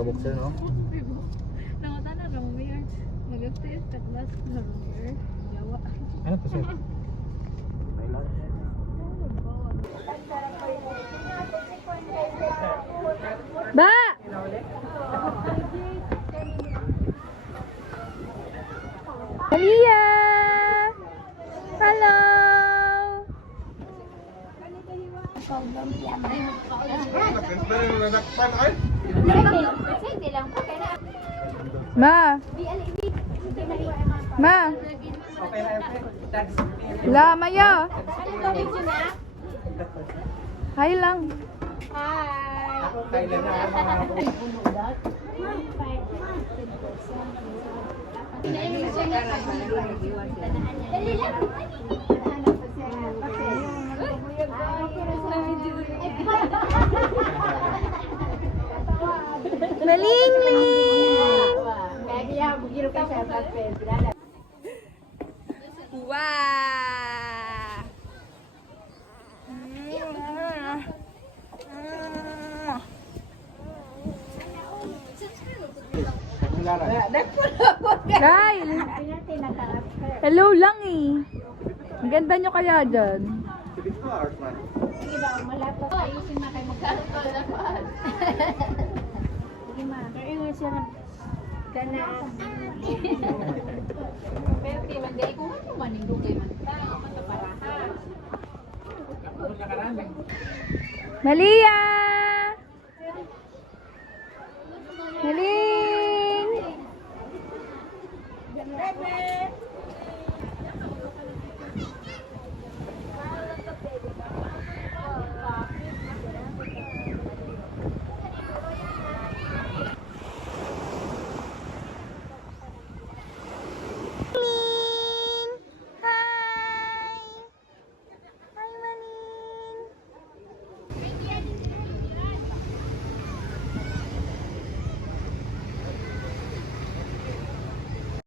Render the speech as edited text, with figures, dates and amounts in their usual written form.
kabuksan, no? Nangutana lang mo yun. Mag-upstairs sa class na rumor. Yawa. Ano to, sir? Ba! Malia! Hello! Ma! Ma! La, Maya! Hi lang. Malingling! Wow! Kyle! Hello lang eh. Ang ganda nyo kaya dyan. Sige ba, malapot. Ayusin na kayo magkakaroon. Sige ma, kaya nga siya na gana. Pero di man dahil kung ano man yung dugay man tao, mataparahan. Malia!